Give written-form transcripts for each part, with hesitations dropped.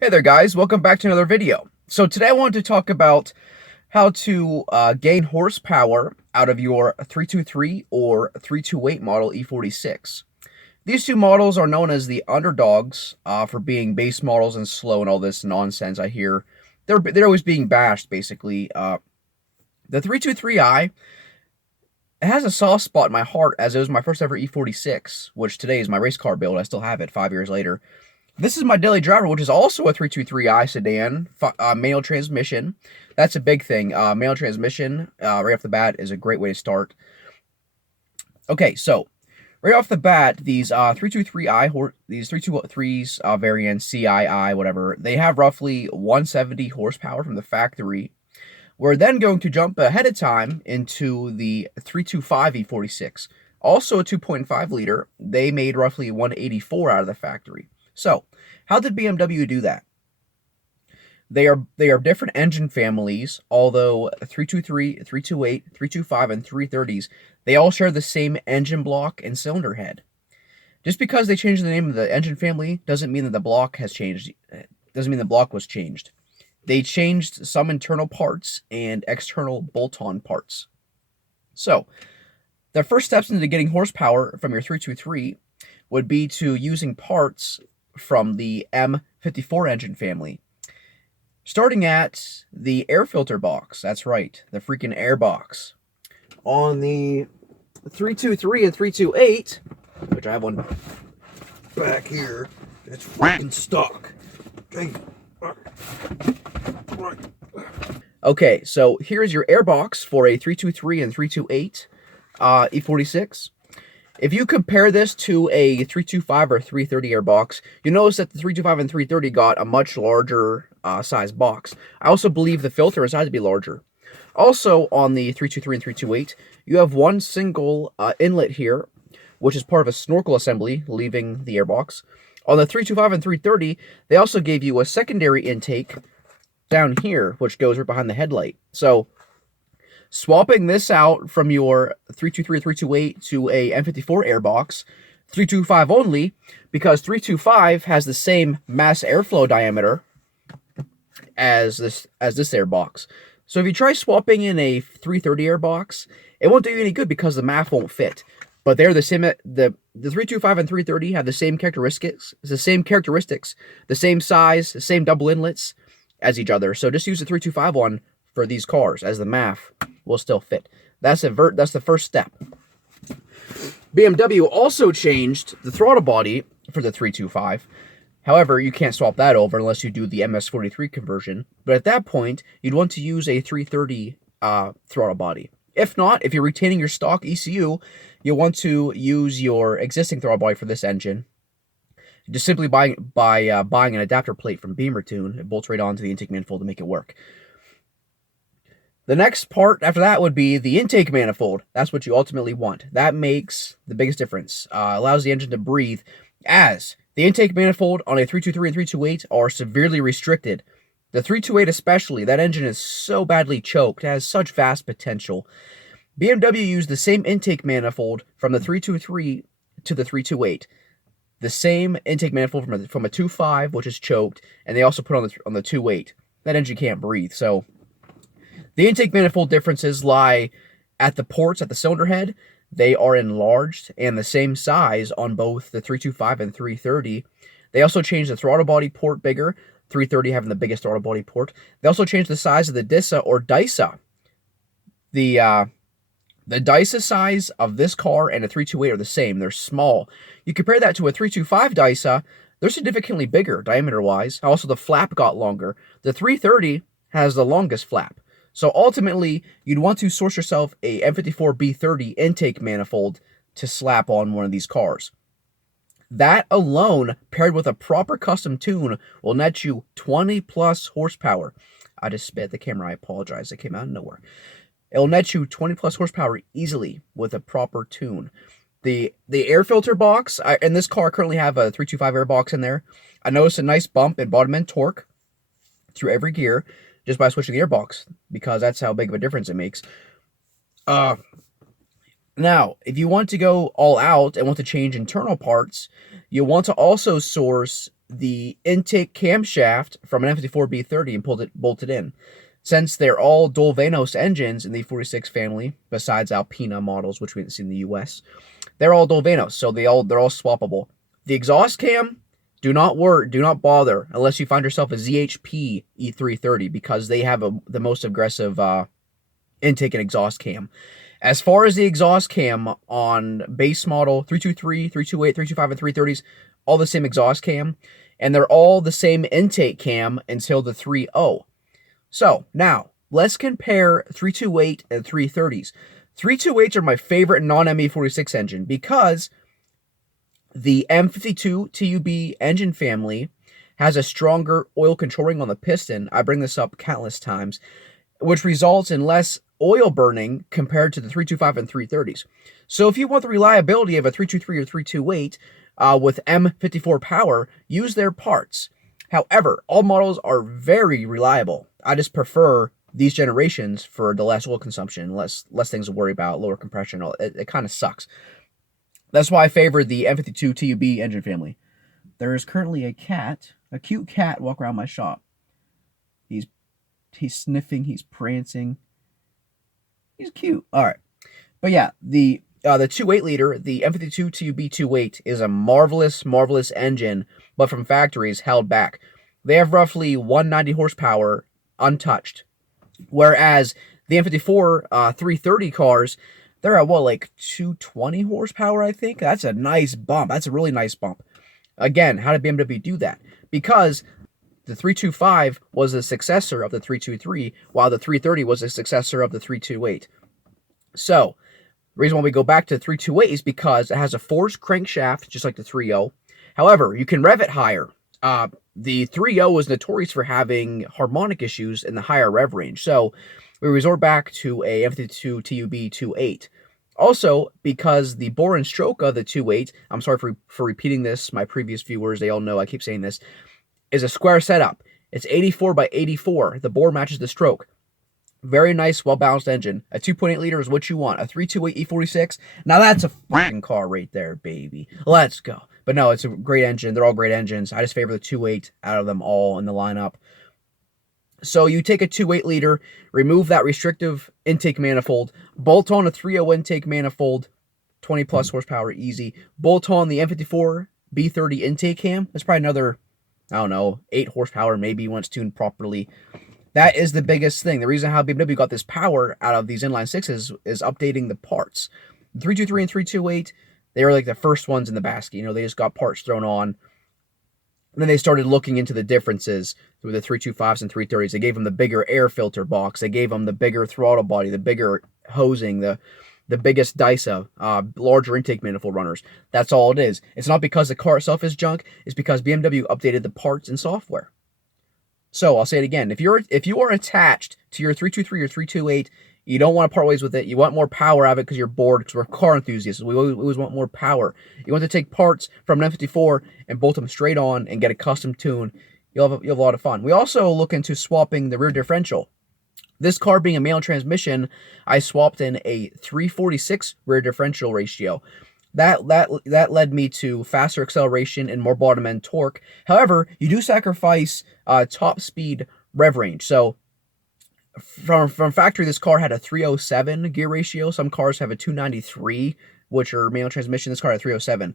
Hey there guys, welcome back to another video. So today I wanted to talk about how to gain horsepower out of your 323 or 328 model E46. These two models are known as the underdogs for being base models and slow and all this nonsense I hear. They're always being bashed basically. The 323i, it has a soft spot in my heart as it was my first ever E46, which today is my race car build. I still have it 5 years later. This is my daily driver, which is also a 323i sedan, manual transmission. That's a big thing. Manual transmission, right off the bat, is a great way to start. Okay, so right off the bat, these 323i, these 323s variants, CII, whatever, they have roughly 170 horsepower from the factory. We're then going to jump ahead of time into the 325 E46, also a 2.5 liter. They made roughly 184 out of the factory. So, how did BMW do that? They are different engine families, although 323, 328, 325, and 330s, they all share the same engine block and cylinder head. Just because they changed the name of the engine family doesn't mean that the block has changed. Doesn't mean the block was changed. They changed some internal parts and external bolt-on parts. So, the first steps into getting horsepower from your 323 would be to using parts from the M54 engine family. Starting at the air filter box. That's right, the freaking air box. On the 323 and 328, which I have one back here, it's freaking stuck. Okay, so here's your air box for a 323 and 328 E46. If you compare this to a 325 or 330 air box, you notice that the 325 and 330 got a much larger size box. I also believe the filter is had to be larger. Also, on the 323 and 328, you have one single inlet here, which is part of a snorkel assembly, leaving the airbox. On the 325 and 330, they also gave you a secondary intake down here, which goes right behind the headlight. So, swapping this out from your 323 or 328 to a M54 airbox, 325 only, because 325 has the same mass airflow diameter as this airbox. So if you try swapping in a 330 airbox, it won't do you any good because the math won't fit. But they're the same. The 325 and 330 have the same characteristics, the same size, the same double inlets as each other. So just use the 325 one for these cars, as the math will still fit. That's the first step. BMW also changed the throttle body for the 325. However, you can't swap that over unless you do the MS43 conversion. But at that point, you'd want to use a 330 throttle body. If not, if you're retaining your stock ECU, you'll want to use your existing throttle body for this engine. Just simply buying an adapter plate from Beamer Tune, it bolts right onto the intake manifold to make it work. The next part after that would be the intake manifold. That's what you ultimately want. That makes the biggest difference. Allows the engine to breathe, as the intake manifold on a 323 and 328 are severely restricted. The 328 especially, that engine is so badly choked, it has such vast potential. BMW used the same intake manifold from the 323 to the 328. The same intake manifold from a 2.5, which is choked, and they also put on the 2.8. That engine can't breathe, so the intake manifold differences lie at the ports at the cylinder head. They are enlarged and the same size on both the 325 and 330. They also changed the throttle body port bigger, 330 having the biggest throttle body port. They also changed the size of the DISA or DISA. The DISA size of this car and a 328 are the same. They're small. You compare that to a 325 DISA, they're significantly bigger diameter-wise. Also, the flap got longer. The 330 has the longest flap. So ultimately, you'd want to source yourself a M54B30 intake manifold to slap on one of these cars. That alone, paired with a proper custom tune, will net you 20 plus horsepower. I just spit at the camera, I apologize, it came out of nowhere. It'll net you 20 plus horsepower easily with a proper tune. The air filter box, in this car I currently have a 325 air box in there. I noticed a nice bump in bottom end torque through every gear, just by switching the airbox, because that's how big of a difference it makes. Now, if you want to go all out and want to change internal parts, you want to also source the intake camshaft from an M54B30 and bolted in. Since they're all dual Vanos engines in the E46 family, besides Alpina models, which we didn't see in the US, they're all dual Vanos, so they're all swappable. The exhaust cam, do not bother unless you find yourself a ZHP E330, because they have the most aggressive intake and exhaust cam. As far as the exhaust cam on base model 323, 328, 325, and 330s, all the same exhaust cam, and they're all the same intake cam until the 3.0. So now let's compare 328 and 330s. 328s are my favorite non-ME46 engine because the M52TU engine family has a stronger oil control ring on the piston. I bring this up countless times, which results in less oil burning compared to the 325 and 330s. So if you want the reliability of a 323 or 328 with M54 power, use their parts. However, all models are very reliable. I just prefer these generations for the less oil consumption, less things to worry about, lower compression. It kind of sucks. That's why I favor the M52TU engine family. There is currently a cute cat, walk around my shop. He's sniffing, he's prancing. He's cute. All right. But yeah, the 2.8 liter, the M52TU 2.8 is a marvelous engine, but from factories held back. They have roughly 190 horsepower untouched, whereas the M54 330 cars, they're at what, like 220 horsepower, I think? That's a nice bump. That's a really nice bump. Again, how did BMW do that? Because the 325 was a successor of the 323, while the 330 was a successor of the 328. So, the reason why we go back to the 328 is because it has a forged crankshaft, just like the 3.0. However, you can rev it higher. The 3.0 was notorious for having harmonic issues in the higher rev range, so we resort back to a M52TU 2.8. Also, because the bore and stroke of the 2.8, I'm sorry for repeating this, my previous viewers, they all know I keep saying this, is a square setup. It's 84 by 84. The bore matches the stroke. Very nice, well-balanced engine. A 2.8 liter is what you want. A 328 E46, now that's a fucking car right there, baby. Let's go. But no, it's a great engine. They're all great engines. I just favor the 2.8 out of them all in the lineup. So you take a 2.8 liter, remove that restrictive intake manifold, bolt on a 3.0 intake manifold, 20 plus horsepower, easy. Bolt on the M54 B30 intake cam. That's probably another, I don't know, 8 horsepower maybe when it's tuned properly. That is the biggest thing. The reason how BMW got this power out of these inline sixes is updating the parts. The 323 and 328, they were like the first ones in the basket. You know, they just got parts thrown on. And then they started looking into the differences with the 325s and 330s. They gave them the bigger air filter box. They gave them the bigger throttle body, the bigger hosing, the biggest DISA, larger intake manifold runners. That's all it is. It's not because the car itself is junk. It's because BMW updated the parts and software. So I'll say it again. If you are attached to your 323 or 328, you don't want to part ways with it. You want more power out of it because you're bored, because we're car enthusiasts. We always want more power. You want to take parts from an M54 and bolt them straight on and get a custom tune. You'll have a lot of fun. We also look into swapping the rear differential. This car being a manual transmission, I swapped in a 346 rear differential ratio. That led me to faster acceleration and more bottom end torque. However, you do sacrifice top speed rev range. So from factory, this car had a 307 gear ratio. Some cars have a 293, which are manual transmission. This car had 307.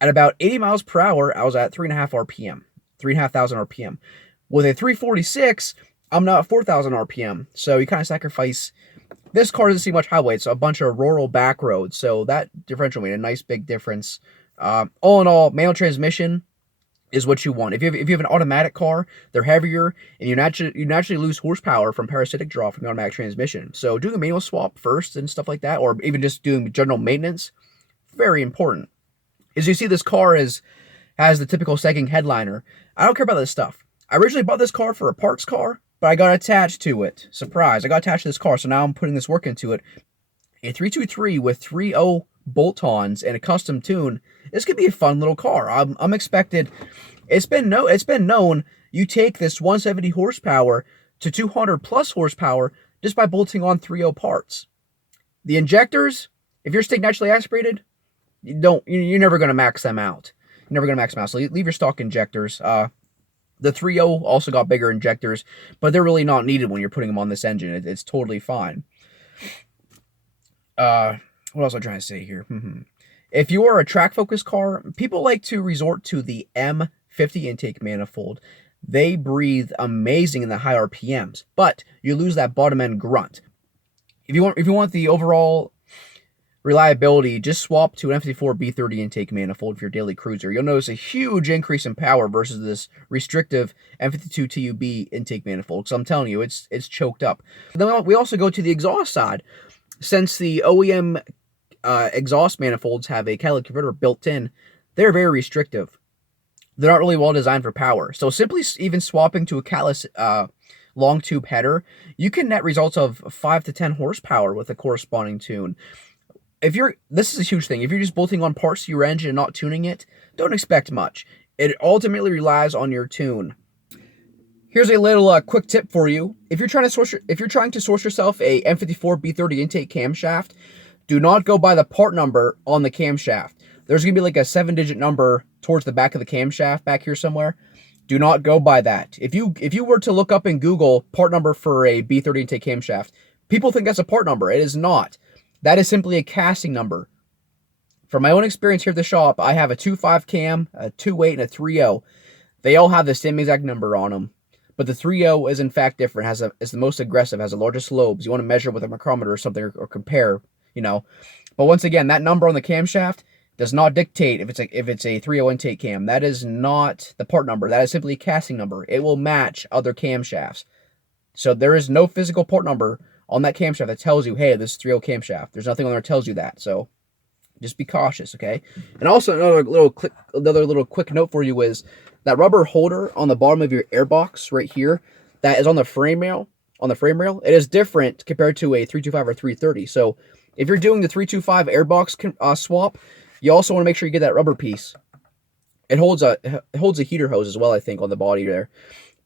At about 80 miles per hour, I was at 3.5 RPM, 3,500 RPM. With a 346, I'm now at 4,000 RPM. So you kind of sacrifice. This car doesn't see much highway. It's a bunch of rural back roads. So that differential made a nice big difference. All in all, manual transmission is what you want. If you have an automatic car, they're heavier, and you naturally lose horsepower from parasitic draw from the automatic transmission. So doing a manual swap first and stuff like that, or even just doing general maintenance, very important. As you see, this car has the typical sagging headliner. I don't care about this stuff. I originally bought this car for a parts car, but I got attached to it. Surprise, I got attached to this car, so now I'm putting this work into it. A 323 with 3.0 bolt-ons and a custom tune. This could be a fun little car. I'm expected. It's been known you take this 170 horsepower to 200 plus horsepower just by bolting on 3.0 parts. The injectors, if your stick naturally aspirated, you're never going to max them out. never going to max them out. So leave your stock injectors. The 3.0 also got bigger injectors, but they're really not needed when you're putting them on this engine. It's totally fine. What else am I trying to say here? If you are a track-focused car, people like to resort to the M50 intake manifold. They breathe amazing in the high RPMs, but you lose that bottom-end grunt. If you want the overall reliability, just swap to an M54 B30 intake manifold for your daily cruiser. You'll notice a huge increase in power versus this restrictive M52TU intake manifold. Because I'm telling you, it's choked up. Then we also go to the exhaust side. Since the OEM exhaust manifolds have a catalytic converter built in, they're very restrictive. They're not really well designed for power. So simply even swapping to a catalyst long tube header, you can net results of 5 to 10 horsepower with a corresponding tune. This is a huge thing. If you're just bolting on parts to your engine and not tuning it, don't expect much. It ultimately relies on your tune. Here's a little quick tip for you. If you're trying to source yourself a M54 B30 intake camshaft, do not go by the part number on the camshaft. There's gonna be like a 7-digit number towards the back of the camshaft back here somewhere. Do not go by that. If you were to look up in Google part number for a B30 intake camshaft, people think that's a part number. It is not. That is simply a casting number. From my own experience here at the shop, I have a 2.5 cam, a 2.8, and a 3.0. They all have the same exact number on them. But the 3.0 is in fact different, is the most aggressive, has the largest lobes. You want to measure with a micrometer or something or compare, you know. But once again, that number on the camshaft does not dictate if it's a 3.0 intake cam. That is not the part number. That is simply a casting number. It will match other camshafts. So there is no physical part number on that camshaft that tells you, hey, this is 3.0 camshaft. There's nothing on there that tells you that. So just be cautious, okay? And also another little quick note for you is that rubber holder on the bottom of your airbox right here, that is on the frame rail. It is different compared to a 325 or 330. So if you're doing the 325 airbox swap, you also want to make sure you get that rubber piece. It holds a heater hose as well, I think, on the body there.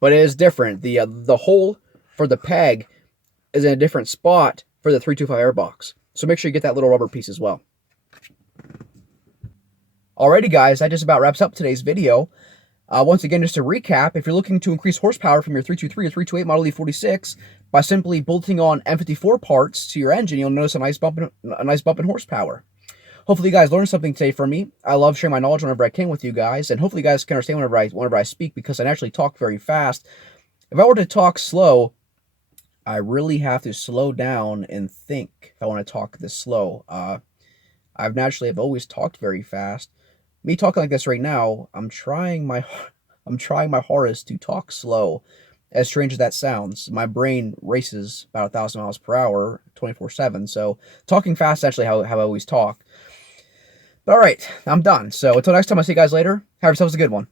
But it is different. The hole for the peg is in a different spot for the 325 airbox. So make sure you get that little rubber piece as well. Alrighty guys, that just about wraps up today's video. Once again, just to recap, if you're looking to increase horsepower from your 323 or 328 model E46 by simply bolting on M54 parts to your engine, you'll notice a nice bump in horsepower. Hopefully you guys learned something today from me. I love sharing my knowledge whenever I can with you guys, and hopefully you guys can understand whenever I speak, because I naturally talk very fast. If I were to talk slow, I really have to slow down and think if I want to talk this slow. I've always talked very fast. Me talking like this right now, I'm trying my hardest to talk slow. As strange as that sounds, my brain races about 1,000 miles per hour, 24/7. So talking fast is actually how I always talk. But all right, I'm done. So until next time, I'll see you guys later. Have yourselves a good one.